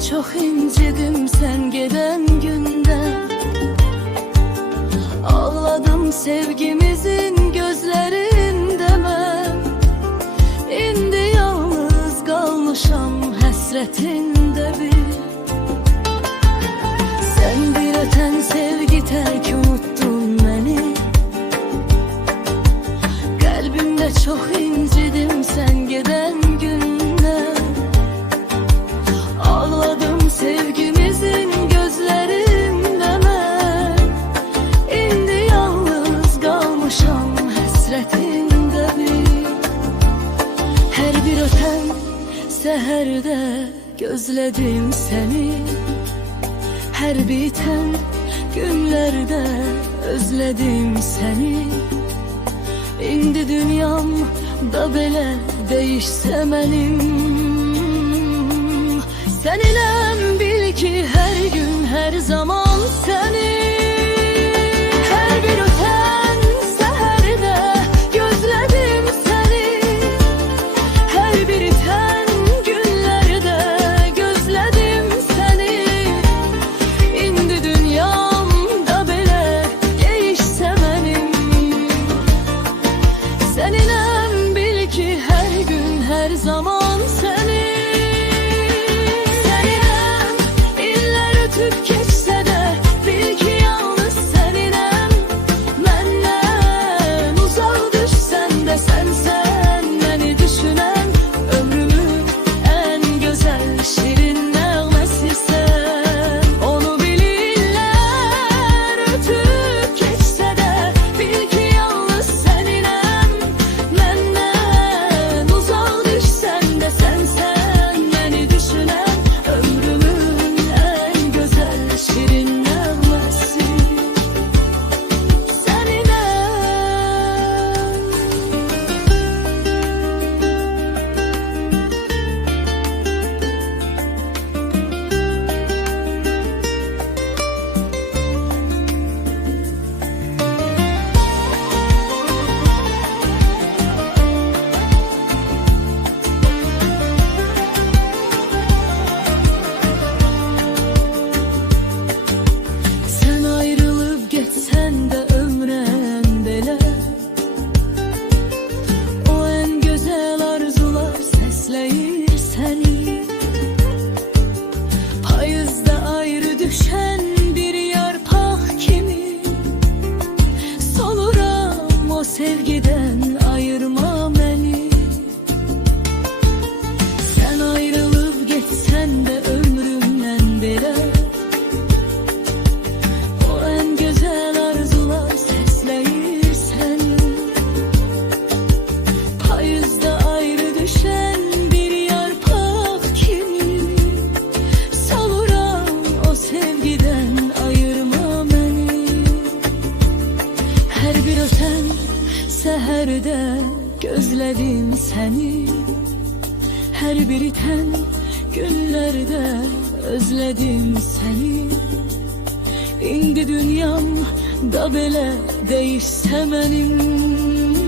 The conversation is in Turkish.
çok incidim sen giden günden. Ağladım sevgimizin gözlerinde ben. İndi yalnız kalmışam həsrətində bir. Sen bir öten sevgi terk unuttun beni. Kalbimde çok incidim sen giden günden. Ağladım sevgimizin gözlerinde ben. İndi yalnız kalmışam həsrətində bir. Her bir öten seherde gözledim seni. Her biten günlerde özledim seni. İndi dünyam da belə değişse mənim. Seninle bil ki her gün her zaman seni. Her bir öten seherde gözledim seni. Her bir iten günlerde gözledim seni. İndi dünyam da belə değişse benim. Seninle bil ki her gün her zaman seni. Sevgiden ayırma beni. Sen ayrılıp geçsen de ömrümden beri. O en güzel arzular sesleyir seni. Payızda ayrı düşen bir yarpak kimi. Savuran o sevgiden ayırma beni. Her bir öten seherde gözledim seni. Her bir iten günlerde özledim seni. İndi dünyam da belə değişse benim.